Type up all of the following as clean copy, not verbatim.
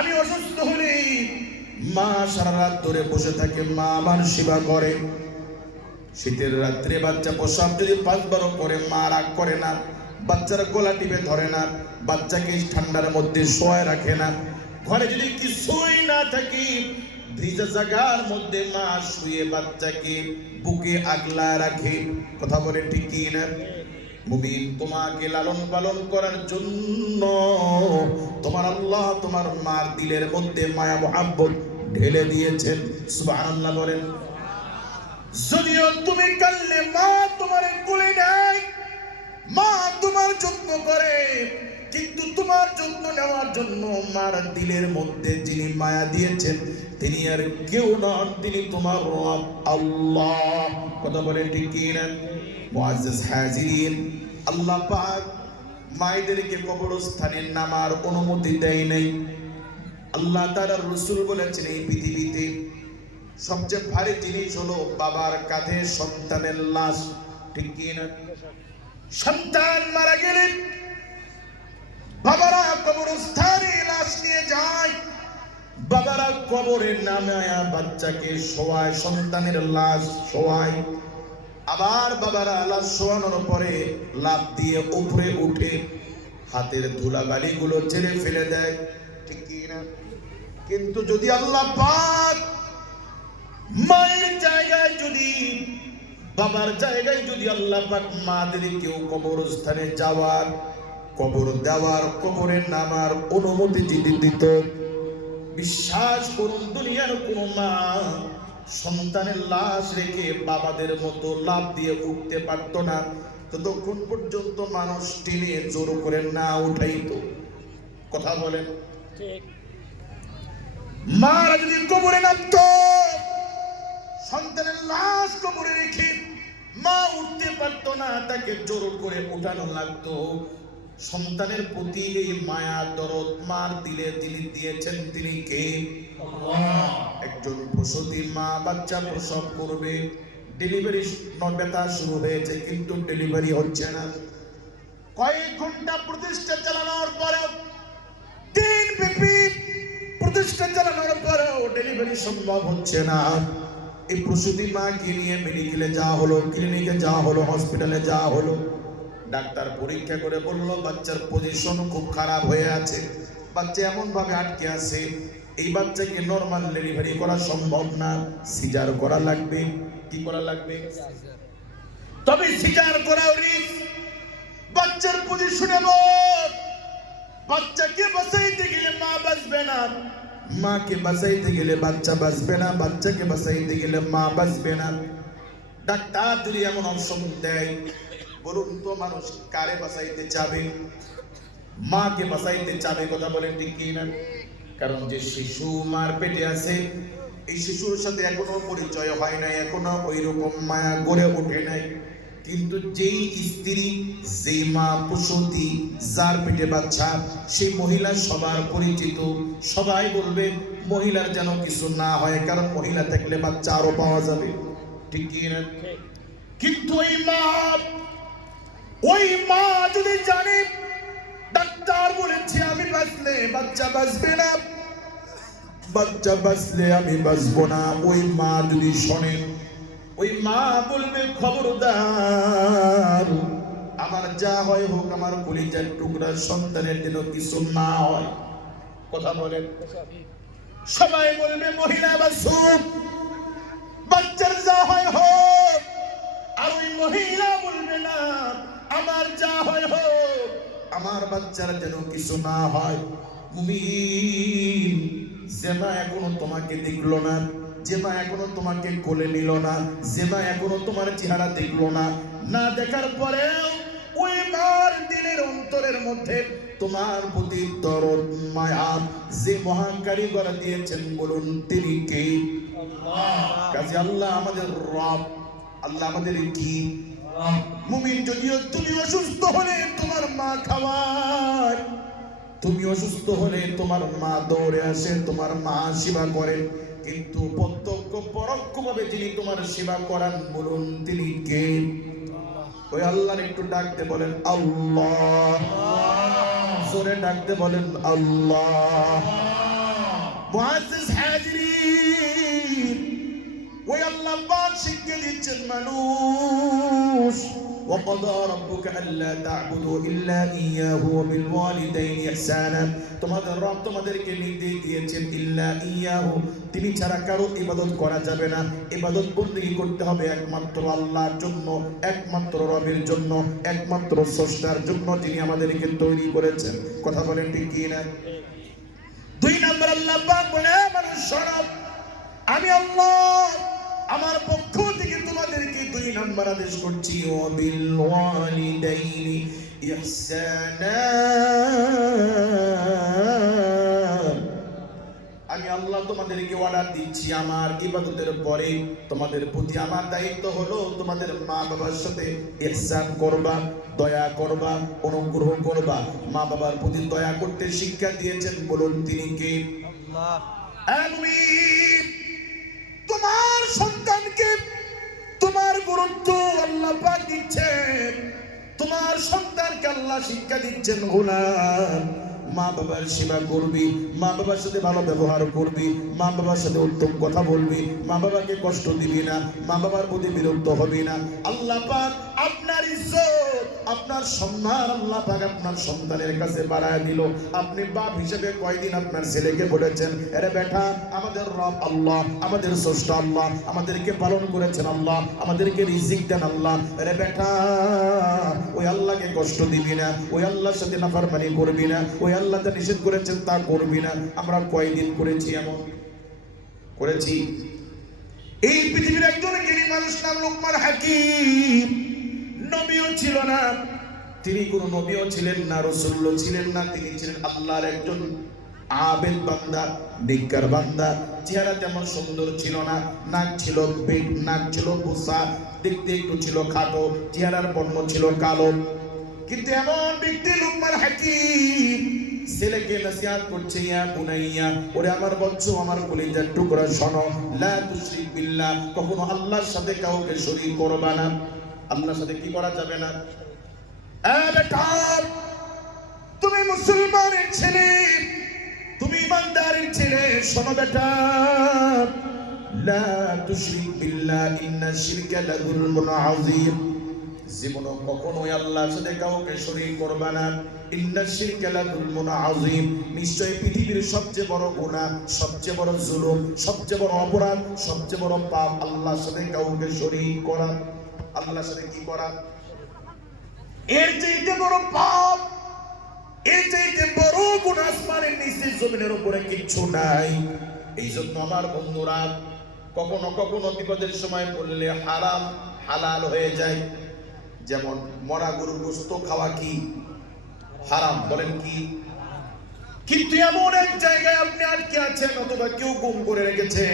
আমি অসুস্থ হলে মা সারা রাত ধরে বসে থাকে, মা আমার সেবা করে। শীতের রাত্রে বাচ্চা প্রসাব যদি 5 বারও করে, মা রাগ করে না, বাচ্চার গলা টিপে ধরে না, বাচ্চাকে ঠান্ডার মধ্যে শোয়ায় রাখে না। ঘরে যদি কিছুই না থাকি, ভিজা জায়গার মধ্যে মা শুয়ে বাচ্চাকে বুকে আগলা রাখে। কথা বলে ঠিক কি না? মুমিন, তোমাকে লালন পালন করার জন্য তোমার আল্লাহ তোমার মার দিলের মধ্যে মায়া মুহাব্বত ঢেলে দিয়েছেন। সুবহানাল্লাহ বলেন। যদিও তুমি কাললে মা তোমার কোলে নেয়, মা তোমার যত্ন করে, কিন্তু তোমার যত্ন নেওয়ার জন্য মার দিলের মধ্যে যিনি মায়া দিয়েছেন তিনি আর কেউ নন, তিনি তোমার রব আল্লাহ। কথা বলে ঠিক কি না? মুআজ্জাজ হাজিরিন, আল্লাহ পাক মায়েদেরকে কবরস্থানে নামার অনুমতি দেয় নাই। আল্লাহ তাআলার রাসূল বলেছেন, এই পৃথিবীতে সবচেয়ে ভারী জিনিস হলো বাবার কাঁধে সন্তানের লাশ। ঠিক কি না? সন্তান মারা গেলে বাবারা কবরস্থানে লাশ নিয়ে যায়, বাবারা কবরে নামায়া বাচ্চাকে শোয়ায়, সন্তানের লাশ শোয়ায়। আবার বাবারা লাশ শোয়ানোর পরে লাফ দিয়ে উপরে উঠে হাতের ধুলাবালি গুলো ঝেড়ে ফেলে দেয়। ঠিক কি না? কিন্তু যদি আল্লাহ পাক মায়ের জায়গায় যদি, বাবার জায়গায় যদি আল্লাহ পাক মাদের কেউ কবরস্থানে যাওয়ার, কবর দেওয়ার, কবরে নামার অনুমতি যদি দিত, বিশ্বাস করুন দুনিয়ার কোন মা সন্তানের লাশ রেখে বাবাদের মতো লাফ দিয়ে উঠতে পারত না, ততক্ষণ পর্যন্ত মানুষ টেনে জোর করে না উঠাইতো। কথা বলেন ঠিক? মারা যদি কবরে নামত, সন্তানের লাশ কবরে রেখে মা উঠতে পারত না, তাকে জোর করে উঠানো লাগতো। সন্তানের প্রতি এই মায়া দরদ মার দিলে তিনি দিয়েছেন, তিনি কে? আল্লাহ। একজন প্রসূতি মা বাচ্চা প্রসব করবে, ডেলিভারি ব্যথা শুরু হয়েছে কিন্তু ডেলিভারি হচ্ছে না। কয়েক ঘন্টা প্রতিষ্ঠা চালানোর পরেও, দিনব্যাপী প্রতিষ্ঠা চালানোর পরেও ডেলিভারি সম্ভব হচ্ছে না। এই প্রসূতি মাকে নিয়ে মেডিকেলে যাওয়া হলো, ক্লিনিকে যাওয়া হলো, হসপিটালে যাওয়া হলো। ডাক্তার পরীক্ষা করে বলল বাচ্চার পজিশন খুব খারাপ হয়ে আছে, বাচ্চা এমন ভাবে আটকে আছে, এই বাচ্চাকে নরমাল ডেলিভারি করা সম্ভব না, সিজার করা লাগবে। কি করা লাগবে? তবে সিজার করাও রিস্ক। বাচ্চার পজিশন এমন, বাচ্চাকে বাঁচাইতে গেলে মা বাঁচবে না, মাকে বাঁচাইতে গেলে বাচ্চা বাঁচবে না, বাচ্চাকে বাঁচাইতে গেলে মা বাঁচবে না। ডাক্তার যদি এমন অপশন দেয়, বলুন তো মানুষ কারে বাঁচাইতে চাবে? মাকে বাঁচাইতে চাবে। কথা বলেন ঠিক কি না? কারণ যে শিশু মার পেটে আছে, এই শিশুর সাথে এখনো পরিচয় হয় নাই, এখনো ওই রকম মায়া গড়ে ওঠে নাই। কিন্তু যেই স্ত্রী, যেই মা প্রসূতি, যার পেটে বাচ্চা, সেই মহিলা সবার পরিচিত, সবাই বলবে মহিলার যেন কিছু না হয়, কারণ মহিলা থাকলে বাচ্চা আরো পাওয়া যাবে। ঠিক কি না? কিন্তু ওই মা যদি জানে ডাক্তার বলেছে আমি বাঁচলে বাচ্চা বাঁচবে না, বাচ্চা বাঁচলে আমি বাঁচবো না, ওই মা যদি শোনে, ওই মা বলবে খবরদার, আমার যা হয় হোক, আমার কলিজার টুকরা সন্তানের যেন কিছু না হয়। কথা বলেন। সবাই বলবে মহিলা বাঁচুক, বাচ্চার যা হয় হোক। আর ওই মহিলা বলবে না, আমার যা হয় হোক, আমার বাচ্চার যেন কিছু না হয়। মুমিন, যে মা এখনো তোমাকে দেখলো না, যে মা এখনো তোমাকে কোলে নিল না, যে মা এখনো তোমার চেহারা দেখলো না, না দেখার পরেও ওই মার দিলের অন্তরের মধ্যে তোমার প্রতি দরদ মায়া যে মহান কারিগর দিয়েছেন, বলুন তিনি কে? আল্লাহ। কাজে আল্লাহ আমাদের রব, আল্লাহ আমাদের কি? মুমিন, যদিও তুমি অসুস্থ হলে তোমার মা খাওয়ায়, তুমি অসুস্থ হলে তোমার মা দৌড়ে আসে, তোমার মা সেবা করেন, কিন্তু প্রত্যক্ষ পরোক্ষ ভাবে যিনি তোমার সেবা করান, বলুন তিনি কে? ওই আল্লাহর একটু ডাকতে বলেন আল্লাহ, জোরে ডাকতে বলেন আল্লাহ। মুআজ্জিজ হাজিরিন, ওই আল্লাহ পাক শিখিয়ে দিচ্ছেন মানুষ, وقضى ربك ألا تعبدوا إلا إياه وبالوالدين إحسانا, তোমাদের রব তোমাদেরকে নির্দেশ দিয়েছেন ইল্লা ইয়াহু, তিনি ছাড়া কারো ইবাদত করা যাবে না, ইবাদত বন্দেগী করতে হবে একমাত্র আল্লাহর জন্য, একমাত্র রবের জন্য, একমাত্র স্রষ্টার জন্য, যিনি আমাদেরকে তৈরি করেছেন। কথা বলেন ঠিক কি না? দুই নম্বর আল্লাহ পাক বলে, মানুষ শোনো, আমি আল্লাহ আমার পক্ষ থেকে তোমাদেরকে দুই নম্বর আদেশ করছি, ওয়াবিল ওয়ালিদাইনি ইহসানা, আমি আল্লাহ তোমাদেরকে অর্ডার দিচ্ছি, আমার ইবাদতের পরে তোমাদের প্রতি আমার দায়িত্ব হলো তোমাদের মা বাবার সাথে ইহসান করবা, দয়া করবা, অনুগ্রহ করবা। মা বাবার প্রতি দয়া করতে শিক্ষা দিয়েছেন, বলুন তিনি কে? আল্লাহ। আমিন। তোমার সন্তানকে তোমার গুরুত্ব আল্লাহ পাক দিচ্ছেন, তোমার সন্তানকে আল্লাহ শিক্ষা দিচ্ছেন, গোলাম মা বাবার সেবা করবি, মা বাবার সাথে ভালো ব্যবহার করবি, মা বাবার সাথে উত্তম কথা বলবি, মা বাবাকে কষ্ট দিবি না, মা বাবার প্রতি বিরক্ত হবি না। আল্লাহ পাক আপনার ইজ্জত, আপনার সম্মান আল্লাহ পাক আপনার সন্তানের কাছে বাড়ায় দিল। আপনি বাপ হিসেবে কয়দিন আপনার ছেলেকে বলেছেন, আরে বেটা, আমাদের রব আল্লাহ, আমাদের স্রষ্টা আল্লাহ, আমাদেরকে পালন করেছেন আল্লাহ, আমাদেরকে রিজিক দেন আল্লাহ, আরে বেটা ওই আল্লাহকে কষ্ট দিবি না, ওই আল্লাহর সাথে নাফরমানি করবি না, ওই আল্লাহ যা নিষেধ করেছেন তা করবি না। আমরা কয়দিন করেছি এমন? করেছি। এই পৃথিবীর একজন জ্ঞানী মানুষ নাম লোকমান হাকিম, নবীও ছিল না, তিনি কোন নবীও ছিলেন না, রাসূলও ছিলেন না, তিনি ছিলেন আল্লাহর একজন আবেদ বান্দা, নেককার বান্দা। চেহারা তেমন সুন্দর ছিল না, নাক ছিল বেক, নাক ছিল বোসা, দেখতে একটু ছিল খাটো, চেহারার বর্ণ ছিল কালো। কিন্তু এমন ব্যক্তি লোকমান হাকিম ছেলেকে নসিহত করছে, ইয়া বুনাইয়া, ওরে আমার বৎস, আমার কলিজার টুকরা, শোনো, লা তুশরিক বিল্লাহ, কখনো আল্লাহর সাথে কাউকে শরীক করবা না। আল্লাহর সাথে কি করা যাবে না? বেটা, তুমি মুসলমানের ছেলে, তুমি ইমানদারের ছেলে, শোনো বেটা, লা তুশরিক বিল্লাহ ইন্নাশ শিরকা লাযুলমুন আযীম, জীবনে কখনোই আল্লাহর সাথে কাউকে শরীক করবে না। ইন্নাশ শিরকা লাযুলমুন আযীম, নিশ্চয় পৃথিবীর সবচেয়ে বড় গুনাহ, সবচেয়ে বড় জুলুম, সবচেয়ে বড় অপরাধ, সবচেয়ে বড় পাপ আল্লাহর সাথে কাউকে শরীক করা। আল্লাহর সাথে কি করা? এর চাইতে বড় পাপ, এর চাইতে বড় গুনাহ আসমানের নিচে জমিনের উপরে কিচ্ছু নাই। এই জন্য আমার বন্ধুরা, কখনো কখনো বিপদের সময় পড়লে হারাম হালাল হয়ে যায়। যেমন মরা গরুর গোশত খাওয়া কি হারাম, বলেন কি? কিন্তু এমন এক জায়গায় আপনি আটকে আছেন, অথবা কেউ গুম করে রেখেছে,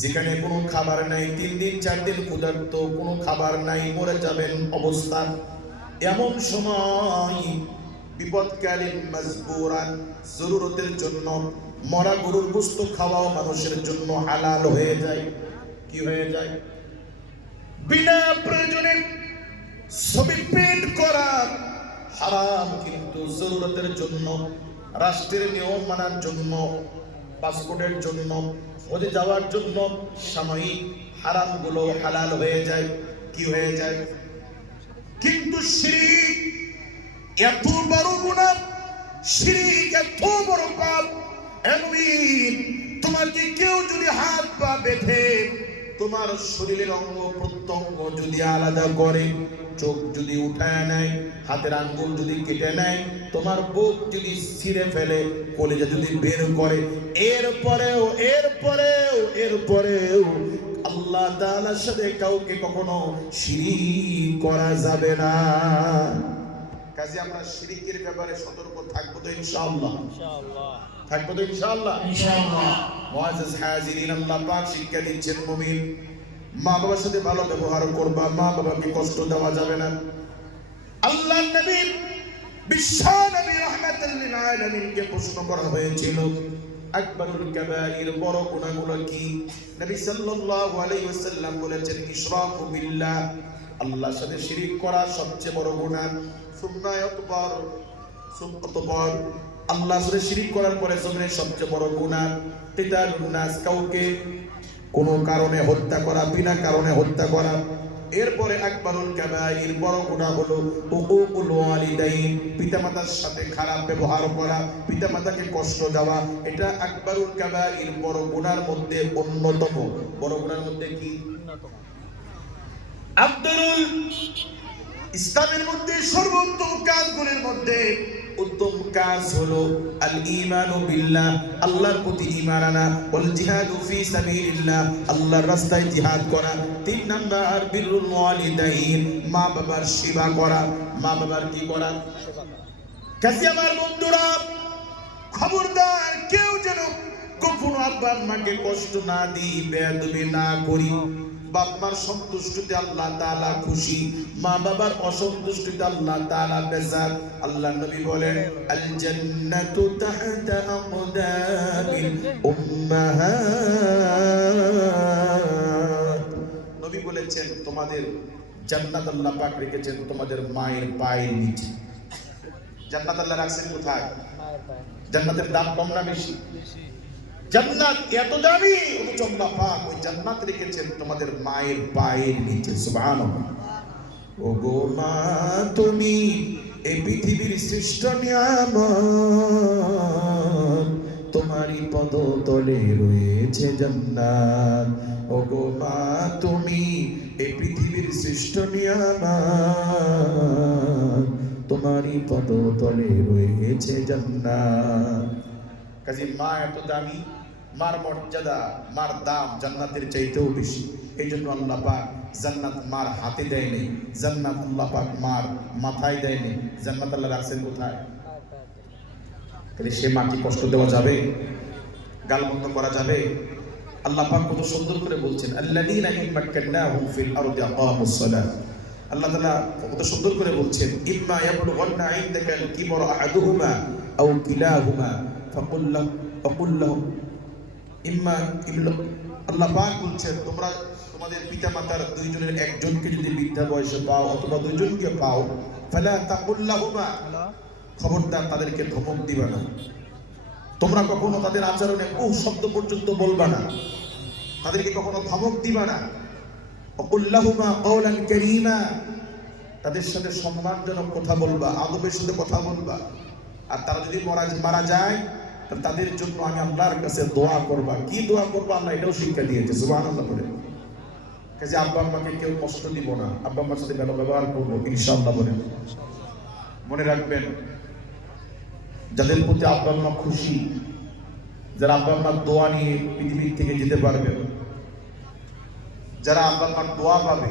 যেখানে কোনো খাবার নাই, 3 দিন 4 দিন ক্ষুধার্ত, কোনো খাবার নাই, মরে যাবেন অবস্থা। এমন সময় বিপদকালীন মজবুরান, জরুরতের জন্য মরা গরুর গোশত খাওয়াও মানুষের জন্য হালাল হয়ে যায়। কি হয়ে যায়? বিনা প্রয়োজনে ছবি প্রিন্ট করা হারাম, কিন্তু জরুরতের জন্য, রাষ্ট্রের নিয়ম মানার জন্য, পাসপোর্টের জন্য, হজে যাওয়ার জন্য সাময়িক হারামগুলো হালাল হয়ে যায়। কি হয়ে যায়? কিন্তু শিরক এত বড় গুনাহ, শিরক এত বড় পাপ, এমনি তোমাকে কেউ যদি হাত পা বেঁধে, তোমার শরীরের অঙ্গ প্রত্যঙ্গ যদি আলাদা করে, চোখ যদি উঠায় নেয়, হাতের আঙ্গুল যদি কেটে নেয়, তোমার বুক যদি ছিঁড়ে ফেলে, কলিজা যদি বের করে, এরপরেও আল্লাহ তাআলার সাথে কাউকে কখনো শিরিক করা যাবে না। কাজে আমরা শিরিকের ব্যাপারে সতর্ক থাকবো তো ইনশাআল্লাহ? থাকবো তো ইনশাআল্লাহ? মুআজ্জিজ হাজিরিন, আল্লাহ পাক শিক্ষা দিচ্ছেন, মুমিন মা বাবার সাথে ভালো ব্যবহার করবা, মা বাবাকে কষ্ট দেওয়া যাবে না। আল্লাহর নবী বিশ্ব নবী রাহমাতুল লিল আলামিনকে প্রশ্ন করা হয়েছিল, আকবারুল কাবাইর, বড় গুনাহগুলো কি? নবী সাল্লাল্লাহু আলাইহি ওয়াসাল্লাম বলেছেন, ইশরাকু বিল্লাহ, আল্লাহর সাথে শিরিক করা সবচেয়ে বড় গুনাহ। সুম্মা আল্লাহর সাথে শিরিক করার পরে জমিনের সবচেয়ে বড় গুনাহ কিতালুন নাস, কাউকে কোনো কারণে হত্যা করা, বিনা কারণে হত্যা করা। এরপরে আকবারুল কাবাইর, বড় গুনাহ হলো উকুকুল ওয়ালিদাইন, পিতামাতার সাথে খারাপ ব্যবহার করা, পিতামাতাকে কষ্ট দেওয়া। এটা আকবারুল কাবাইর, বড় গুনাহর মধ্যে অন্যতম। বড় গুনাহর মধ্যে কি? আব্দুল ইসলামের মধ্যে সর্বোত্তম কাজগুলির মধ্যে উত্তম কাজ হলো আল ঈমানু বিল্লাহ, আল্লাহর প্রতি ঈমান আনা, ওয়াল জিহাদু ফি সাবিলিল্লাহ, আল্লাহর রাস্তায় জিহাদ করা। 3 নাম্বার বিরুল ওয়ালিদাইন, মা বাবার সেবা করা। মা বাবার কি করা? কাজী আমার বন্ধুরা, খবরদার কেউ যেন কখনো আব্বা আম্মাকে কষ্ট না দিই, বেয়াদবি না করি। বাপ মার সন্তুষ্টিতে আল্লাহ তাআলা খুশি, মা বাবার অসন্তুষ্টিতে আল্লাহ তাআলা বেজার। আল্লাহ নবী বলেন আল জান্নাতু তাহতা আকদামিল উম্মাহাত। নবী বলেছেন তোমাদের জান্নাত আল্লাহ পাক রেখেছেন তোমাদের মায়ের পায়ের নিচে। জান্নাত আল্লাহ রাখছেন কোথায়? মায়ের পায়ে। জান্নাতের দাম কম না বেশি? জান্নাত এত দামি, অথচ আল্লাহ পাক ওই জান্নাত রেখেছেন তোমাদের মায়ের পায়ের নিচে। সুবহানাল্লাহ। ওগো মা তুমি এই পৃথিবীর শ্রেষ্ঠ নিয়ামত, তোমারই পদতলে রয়েছে জান্নাত। ওগো মা তুমি এই পৃথিবীর শ্রেষ্ঠ নিয়ামত, তোমারই পদতলে রয়েছে জান্নাত। কাজে মা এত দামি, মার মর্যাদা, মার দাম জান্নাতের চাইতেও বেশি। এই জন্য আল্লাহ পাক জান্নাত মার হাতে দেয়নি, জান্নাত আল্লাহ পাক মার মাথায় দেয়নি। জান্নাত আল্লাহ রাখছেন কোথায়? তাহলে সে মাকে কষ্ট দেওয়া যাবে? গালমন্দ করা যাবে? আল্লাহ পাক কত সুন্দর করে বলছেন আল্লাযীনা ইন মাক্কান্নাহুম ফিল আরদি আকামুস সালাত। আল্লাহ তাআলা কত সুন্দর করে বলছেন ইম্মা ইয়াবলুগান্না ইনদাকাল কিবরা আহাদুহুমা আও কিলাহুমা ফাকুল লাহুম ইম্মা ইবলু। আল্লাহ পাক বলছেন তোমরা তোমাদের পিতামাতার দুইজনের একজনকে যদি বৃদ্ধা বয়সে পাও অথবা দুইজনকে পাও, ফালা তাকুল লাহুমা, খবরদার তাদেরকে ধমক দিবা না। তোমরা কখনো তাদের আচরণে ও শব্দ পর্যন্ত বলবা না, তাদেরকে কখনো ধমক দিবা না। ওয়াকুল লাহুমা কাওলান কারীমা, তাদের সাথে সম্মানজনক কথা বলবা, আদবের সাথে কথা বলবা। আর তারা যদি মারা যায় তাদের জন্য আমি আল্লাহর কাছে দোয়া করবা। কি দোয়া করবা আল্লাহ এটাও শিক্ষা দিয়েছে। সুবহানাল্লাহ বলে। কাজে আব্বা আম্মাকে কেউ কষ্ট দিব না, আব্বা আম্মার সাথে ভালো ব্যবহার করবো ইনশাআল্লাহ বলে। মনে রাখবেন যাদের প্রতি আব্বা আম্মা খুশি, যারা আব্বা আম্মার দোয়া নিয়ে পৃথিবী থেকে যেতে পারবে, যারা আব্বা আম্মার দোয়া পাবে,